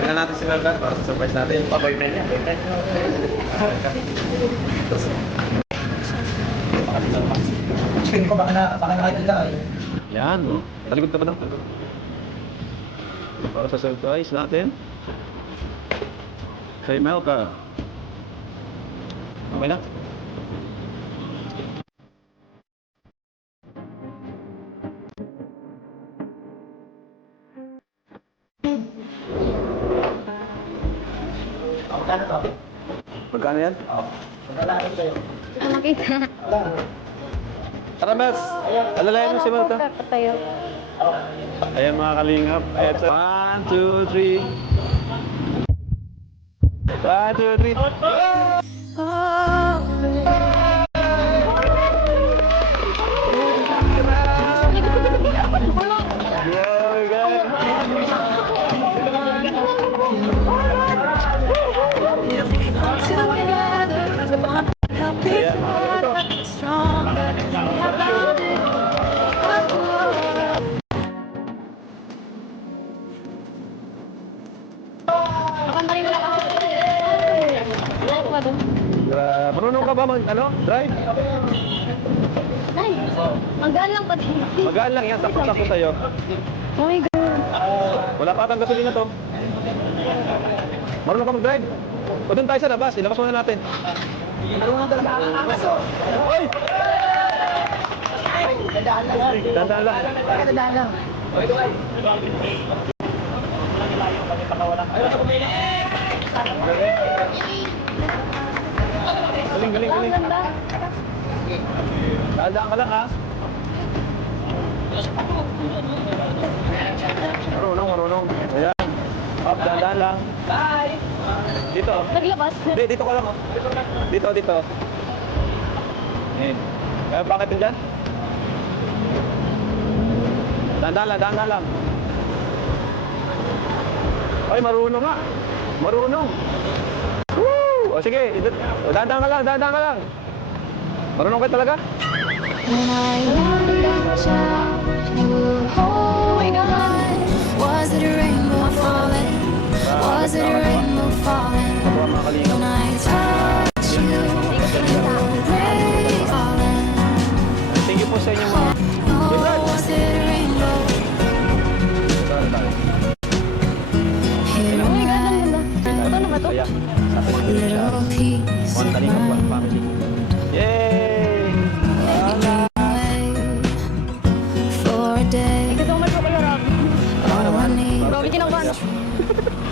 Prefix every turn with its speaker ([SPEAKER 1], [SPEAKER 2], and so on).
[SPEAKER 1] Tingnan natin si Melgar para sa surprise natin.
[SPEAKER 2] Oh, boyfriend niya, boyfriend.
[SPEAKER 3] Chicken ko baka na, baka nakikita eh.
[SPEAKER 1] Yan. Talikod ka pa daw. Para sa surprise natin. Kay Melgar. Okay na?
[SPEAKER 3] Ako kano to?
[SPEAKER 1] Magkano yan?
[SPEAKER 3] Maglalakad sa'yo.
[SPEAKER 4] Makita.
[SPEAKER 1] Tara, Mels! Alalayan mo si Melgar.
[SPEAKER 4] Papatayo.
[SPEAKER 1] Ayan mga kalingap. Ayan. so- One, two, three. One, two, three. Yeah,
[SPEAKER 4] Mo lang ako. Ano ba doon?
[SPEAKER 1] Uh, marunong ka ba mag, ano, drive?
[SPEAKER 4] Ay, magaan lang pati.
[SPEAKER 1] Magaan lang yan, takot-takot tayo.
[SPEAKER 4] Oh my God.
[SPEAKER 1] Wala pa atang gasolina to. Marunong ka mag-drive? O doon tayo sa labas, ilabas muna natin. Oy!
[SPEAKER 3] Dadaan lang.
[SPEAKER 1] Lang.
[SPEAKER 3] Dadaan lang.
[SPEAKER 1] Galing, galing,
[SPEAKER 4] Ang
[SPEAKER 1] galing.
[SPEAKER 4] ganda.
[SPEAKER 1] Tandaan ka lang ha. Marunong. Ayan. Tandaan lang. Bye! Dito.
[SPEAKER 4] Naglabas.
[SPEAKER 1] Hindi, dito ka lang. oh. Dito, dito. Eh. Eh, bakit din dyan? Dahan-dahan lang, dahan-dahan lang. Ay, marunong nga. Marunong. Woo! O sige, dahan-dahan ka lang, dahan-dahan ka lang. Marunong ka talaga?
[SPEAKER 5] When I
[SPEAKER 1] mga kalingap. Thank you po sa inyo mga.
[SPEAKER 5] Little piece
[SPEAKER 4] of my Yay! For a day.
[SPEAKER 1] Thank you so
[SPEAKER 5] much for
[SPEAKER 1] your
[SPEAKER 5] love.
[SPEAKER 1] All I
[SPEAKER 5] need.
[SPEAKER 1] Grabe, kinakabahan.